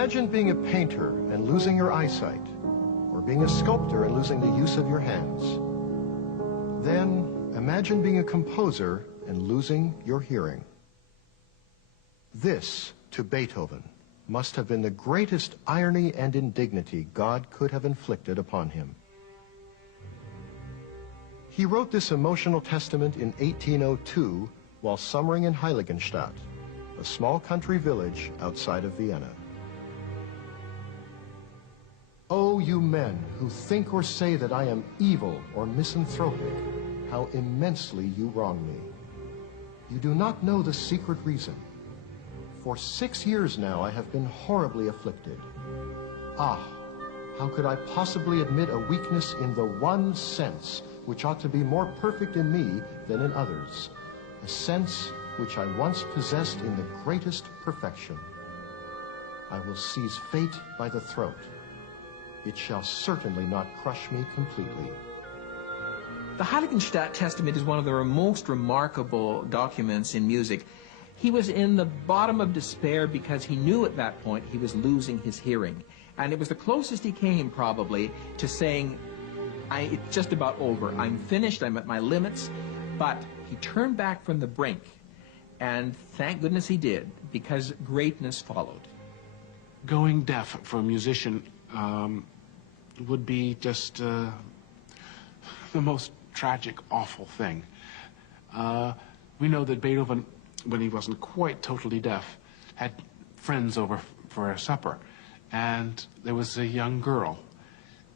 Imagine being a painter and losing your eyesight, or being a sculptor and losing the use of your hands. Then imagine being a composer and losing your hearing. This, to Beethoven, must have been the greatest irony and indignity God could have inflicted upon him. He wrote this emotional testament in 1802 while summering in Heiligenstadt, a small country village outside of Vienna. Oh, you men who think or say that I am evil or misanthropic, how immensely you wrong me. You do not know the secret reason. For 6 years now I have been horribly afflicted. Ah, how could I possibly admit a weakness in the one sense which ought to be more perfect in me than in others, a sense which I once possessed in the greatest perfection. I will seize fate by the throat. It shall certainly not crush me completely. The Heiligenstadt Testament is one of the most remarkable documents in music. He was in the bottom of despair because he knew at that point he was losing his hearing. And it was the closest he came, probably, to saying, it's just about over. I'm finished, I'm at my limits. But he turned back from the brink. And thank goodness he did, because greatness followed. Going deaf for a musician would be just the most tragic, awful thing. We know that Beethoven, when he wasn't quite totally deaf, had friends over for a supper, and there was a young girl,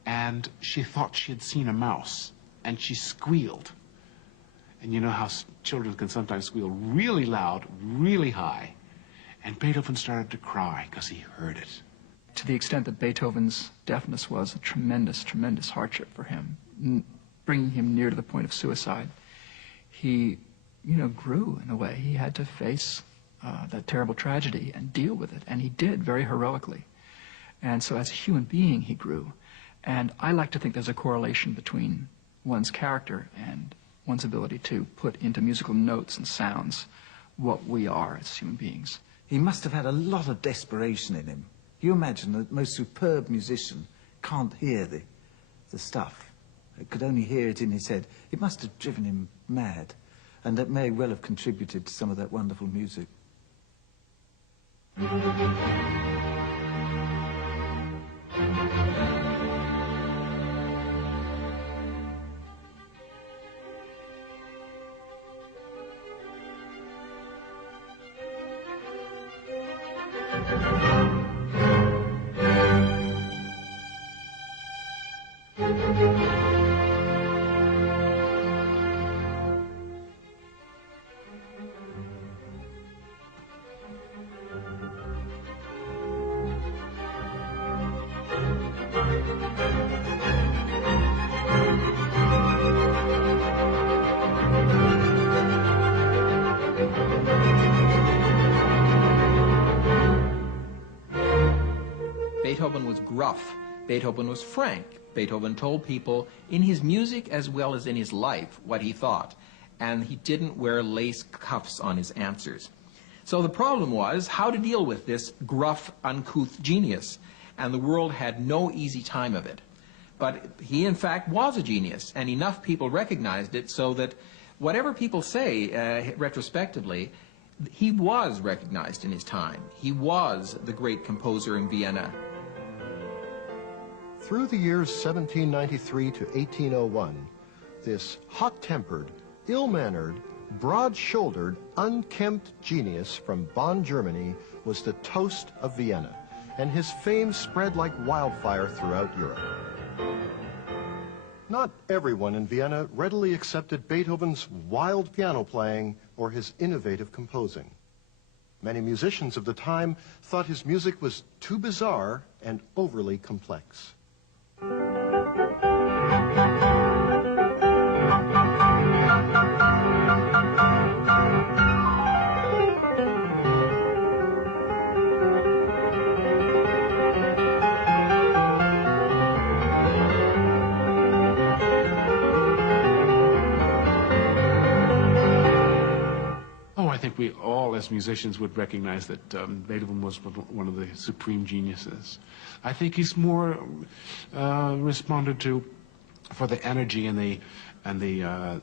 and she thought she had seen a mouse, and she squealed. And you know how children can sometimes squeal really loud, really high, and Beethoven started to cry because he heard it. To the extent that Beethoven's deafness was a tremendous, tremendous hardship for him, bringing him near to the point of suicide, he, grew in a way. He had to face that terrible tragedy and deal with it, and he did very heroically. And so as a human being, he grew. And I like to think there's a correlation between one's character and one's ability to put into musical notes and sounds what we are as human beings. He must have had a lot of desperation in him. You imagine the most superb musician can't hear the stuff. He could only hear it in his head. It must have driven him mad, and that may well have contributed to some of that wonderful music. Beethoven was gruff. Beethoven was frank. Beethoven told people in his music as well as in his life what he thought. And he didn't wear lace cuffs on his answers. So the problem was how to deal with this gruff, uncouth genius. And the world had no easy time of it. But he, in fact, was a genius. And enough people recognized it so that whatever people say retrospectively, he was recognized in his time. He was the great composer in Vienna. Through the years 1793 to 1801, this hot-tempered, ill-mannered, broad-shouldered, unkempt genius from Bonn, Germany was the toast of Vienna, and his fame spread like wildfire throughout Europe. Not everyone in Vienna readily accepted Beethoven's wild piano playing or his innovative composing. Many musicians of the time thought his music was too bizarre and overly complex. think we all, as musicians, would recognize that Beethoven was one of the supreme geniuses. I think he's more responded to for the energy and the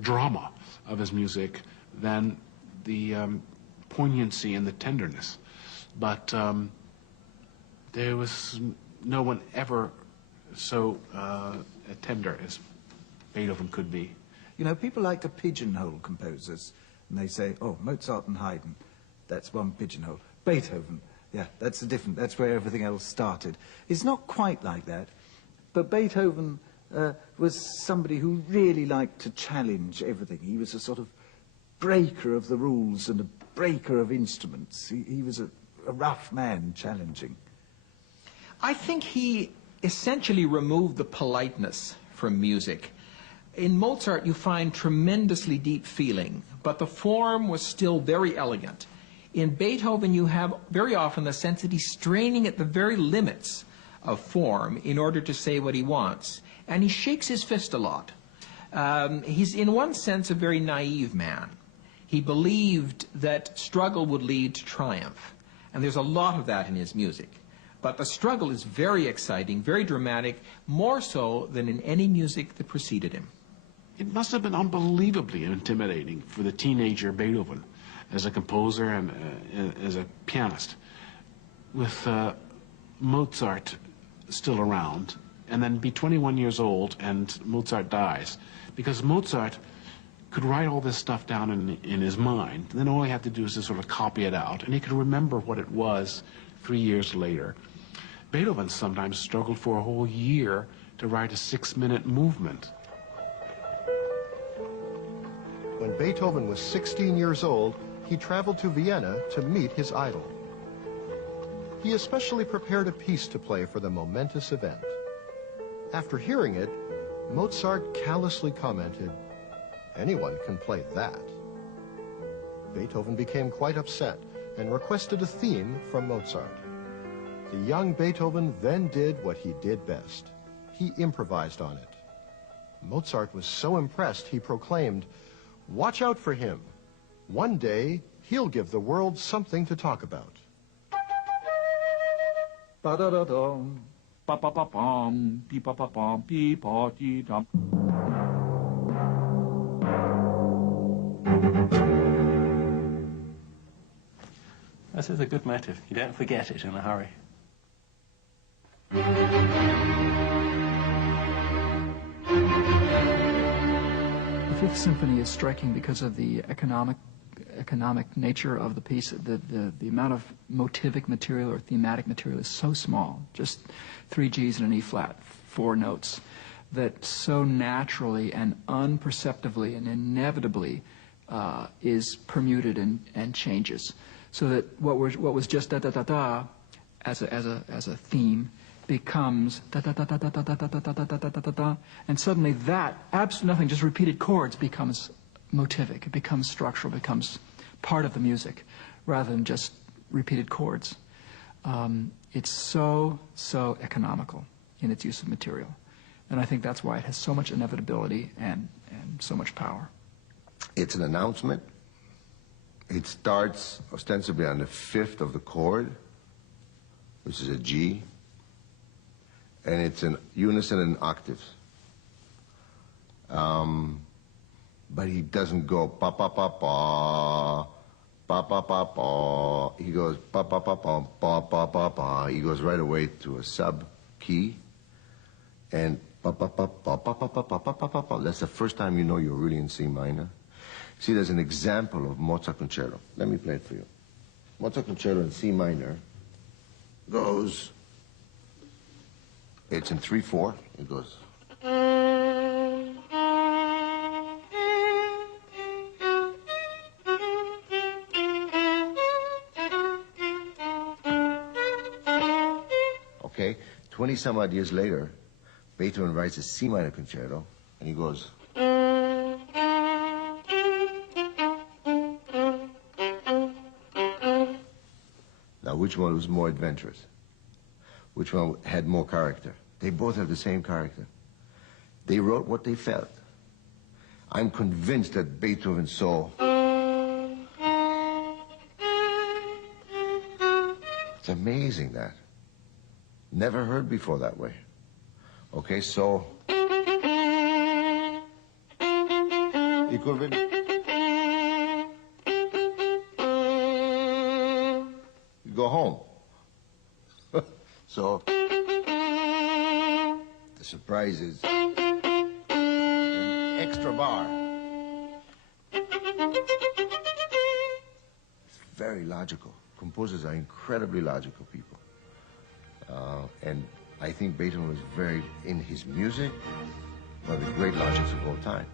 drama of his music than the poignancy and the tenderness. But there was no one ever so tender as Beethoven could be. You know, people like to pigeonhole composers, and they say, oh, Mozart and Haydn, that's one pigeonhole. Beethoven, yeah, that's where everything else started. It's not quite like that, but Beethoven was somebody who really liked to challenge everything. He was a sort of breaker of the rules and a breaker of instruments. He was a rough man challenging. I think he essentially removed the politeness from music. In Mozart, you find tremendously deep feeling, but the form was still very elegant. In Beethoven, you have very often the sense that he's straining at the very limits of form in order to say what he wants, and he shakes his fist a lot. He's, in one sense, a very naive man. He believed that struggle would lead to triumph, and there's a lot of that in his music. But the struggle is very exciting, very dramatic, more so than in any music that preceded him. It must have been unbelievably intimidating for the teenager Beethoven as a composer and as a pianist, with Mozart still around, and then be 21 years old and Mozart dies. Because Mozart could write all this stuff down in his mind, and then all he had to do is to sort of copy it out, and he could remember what it was 3 years later. Beethoven sometimes struggled for a whole year to write a 6-minute movement. When Beethoven was 16 years old, he traveled to Vienna to meet his idol. He especially prepared a piece to play for the momentous event. After hearing it, Mozart callously commented, "Anyone can play that." Beethoven became quite upset and requested a theme from Mozart. The young Beethoven then did what he did best. He improvised on it. Mozart was so impressed, he proclaimed, "Watch out for him. One day, he'll give the world something to talk about." Ba-da-da-dum, ba-ba-ba-bum, dee-ba-ba-bum, dee-ba-dee-dum. This is a good motive. You don't forget it in a hurry. The Fifth Symphony is striking because of the economic nature of the piece. The amount of motivic material or thematic material is so small, just 3 Gs and an E flat, 4 notes, that so naturally and unperceptibly and inevitably is permuted and changes. So that what was just da da da da as a theme becomes da da da da da da da da da da da da da da, and suddenly that absolutely nothing, just repeated chords, becomes motivic. It becomes structural, becomes part of the music, rather than just repeated chords. It's so economical in its use of material, and I think that's why it has so much inevitability and so much power. It's an announcement. It starts ostensibly on the 5th of the chord, which is a G, and it's in unison in octaves. But he doesn't go pa pa pa pa pa pa pa pa. He goes pa pa pa pa pa pa pa pa. He goes right away to a sub key, and pa pa pa pa pa pa pa pa pa pa pa. That's the first time you know you're really in C minor. See, there's an example of Mozart concerto. Let me play it for you. Mozart concerto in C minor goes, it's in 3/4. It goes. Okay, 20 some odd years later, Beethoven writes a C minor concerto, and he goes. Now, which one was more adventurous? Which one had more character? They both have the same character. They wrote what they felt. I'm convinced that Beethoven saw It's amazing that. Never heard before that way. Okay, so... You could be... You go home. So... The surprise is... an extra bar. It's very logical. Composers are incredibly logical people. And I think Beethoven was very, in his music, one of the great logics of all time.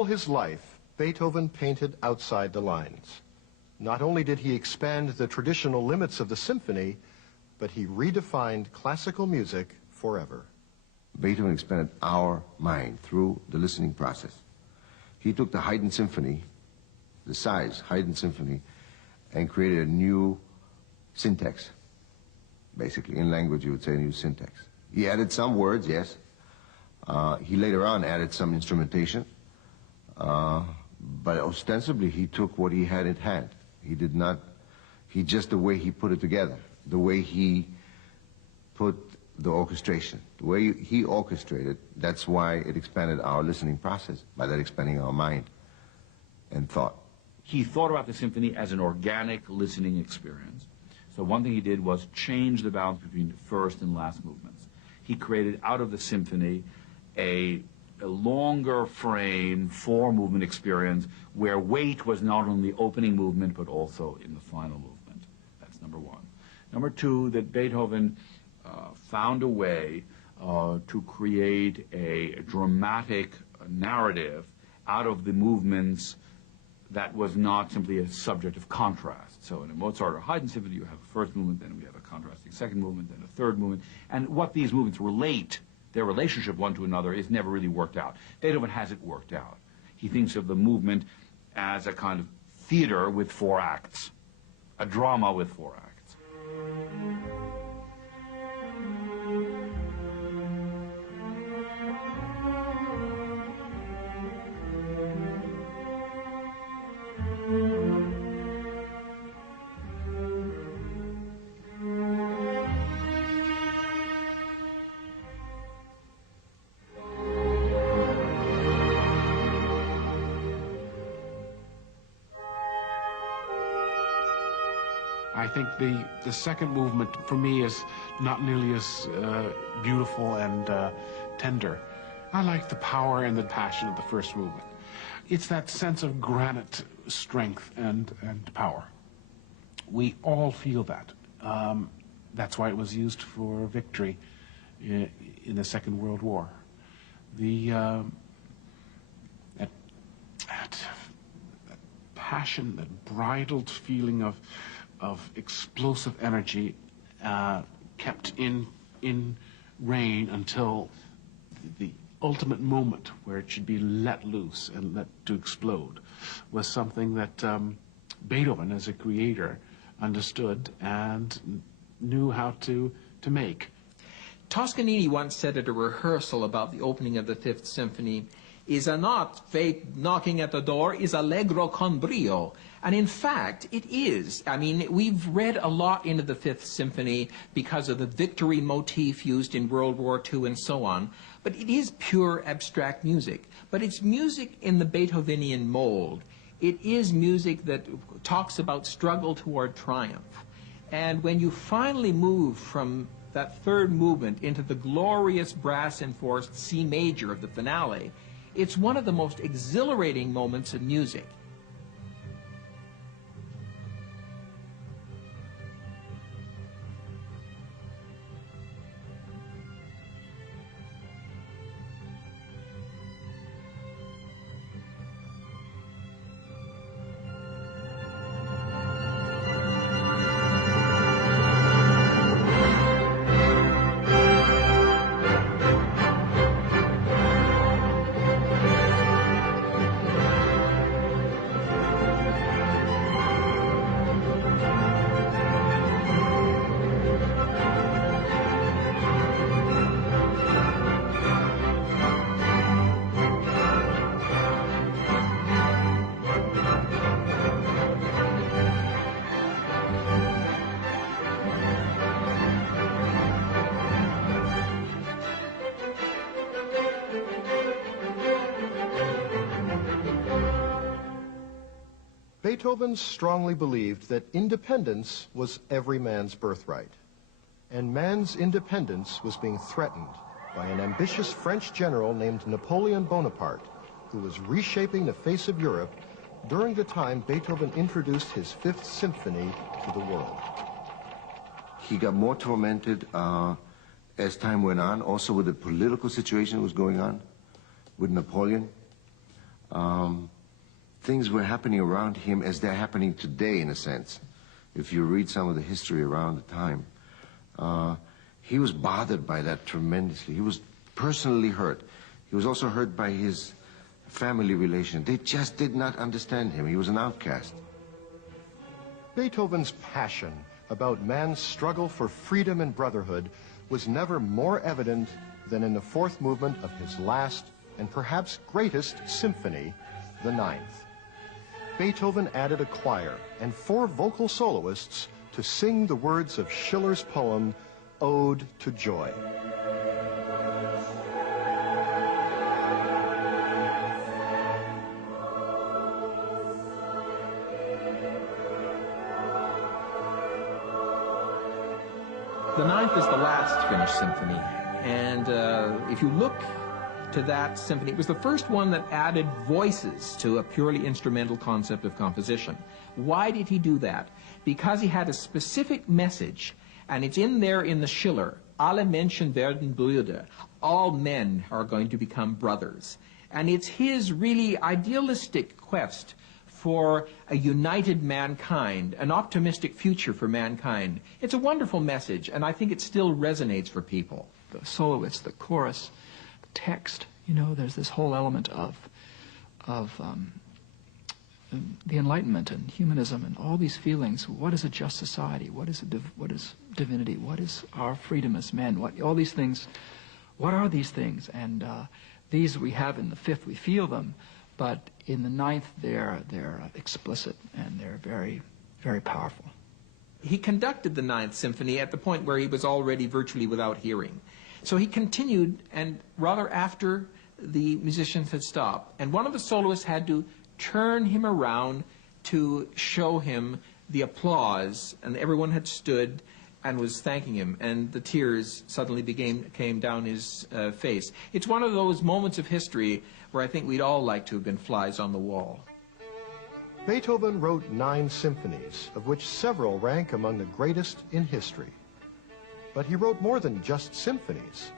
all his life, Beethoven painted outside the lines. Not only did he expand the traditional limits of the symphony, but he redefined classical music forever. Beethoven expanded our mind through the listening process. He took the Haydn Symphony, the size Haydn Symphony, and created a new syntax. Basically, in language you would say a new syntax. He added some words, yes. He later on added some instrumentation. But ostensibly he took what he had at hand. He did not, the way he put it together, the way he put the orchestration, the way he orchestrated, that's why it expanded our listening process, by that expanding our mind and thought. He thought about the symphony as an organic listening experience. So one thing he did was change the balance between the first and last movements. He created out of the symphony a longer frame, four-movement experience where weight was not only the opening movement but also in the final movement. That's number one. Number two, that Beethoven found a way to create a dramatic narrative out of the movements that was not simply a subject of contrast. So in a Mozart or Haydn symphony, you have a first movement, then we have a contrasting second movement, then a third movement. And what these movements relate, their relationship one to another, is never really worked out. Beethoven has it worked out. He thinks of the movement as a kind of theater with four acts, a drama with four acts. I think the second movement, for me, is not nearly as beautiful and tender. I like the power and the passion of the first movement. It's that sense of granite strength and power. We all feel that. That's why it was used for victory in the Second World War. That passion, that bridled feeling of explosive energy kept in rein until the ultimate moment where it should be let loose and let to explode was something that Beethoven, as a creator, understood and knew how to make. Toscanini once said at a rehearsal about the opening of the Fifth Symphony, "Is a not fate knocking at the door, is allegro con brio." And in fact, it is. I mean, we've read a lot into the Fifth Symphony because of the victory motif used in World War II and so on. But it is pure abstract music. But it's music in the Beethovenian mold. It is music that talks about struggle toward triumph. And when you finally move from that third movement into the glorious brass-enforced C major of the finale, it's one of the most exhilarating moments in music. Beethoven strongly believed that independence was every man's birthright, and man's independence was being threatened by an ambitious French general named Napoleon Bonaparte, who was reshaping the face of Europe during the time Beethoven introduced his Fifth Symphony to the world. He got more tormented as time went on, also with the political situation that was going on with Napoleon. things were happening around him as they're happening today, in a sense. If you read some of the history around the time, he was bothered by that tremendously. He was personally hurt. He was also hurt by his family relation. They just did not understand him. He was an outcast. Beethoven's passion about man's struggle for freedom and brotherhood was never more evident than in the fourth movement of his last and perhaps greatest symphony, the Ninth. Beethoven added a choir and 4 vocal soloists to sing the words of Schiller's poem, Ode to Joy. The Ninth is the last finished symphony, and if you look to that symphony, it was the first one that added voices to a purely instrumental concept of composition. Why did he do that? Because he had a specific message, and it's in there in the Schiller, alle Menschen werden Brüder, all men are going to become brothers. And it's his really idealistic quest for a united mankind, an optimistic future for mankind. It's a wonderful message, and I think it still resonates for people. The soloists, the chorus, the text, you know, there's this whole element of the Enlightenment and humanism and all these feelings. What is a just society? What is divinity? What is our freedom as men? All these things, what are these things? And these we have in the Fifth, we feel them, but in the Ninth they're explicit and they're very, very powerful. He conducted the Ninth Symphony at the point where he was already virtually without hearing. So he continued, and rather after the musicians had stopped, and one of the soloists had to turn him around to show him the applause, and everyone had stood and was thanking him, and the tears suddenly came down his face. It's one of those moments of history where I think we'd all like to have been flies on the wall. Beethoven wrote 9 symphonies, of which several rank among the greatest in history. But he wrote more than just symphonies.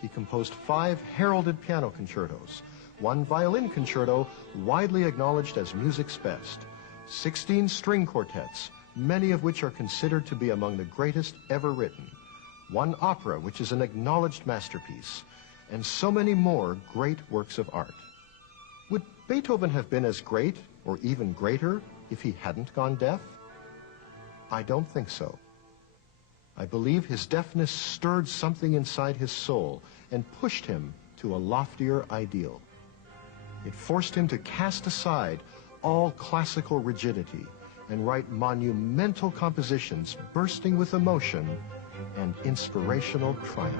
He composed 5 heralded piano concertos, 1 violin concerto widely acknowledged as music's best, 16 string quartets, many of which are considered to be among the greatest ever written, 1 opera, which is an acknowledged masterpiece, and so many more great works of art. Would Beethoven have been as great, or even greater, if he hadn't gone deaf? I don't think so. I believe his deafness stirred something inside his soul and pushed him to a loftier ideal. It forced him to cast aside all classical rigidity and write monumental compositions bursting with emotion and inspirational triumph.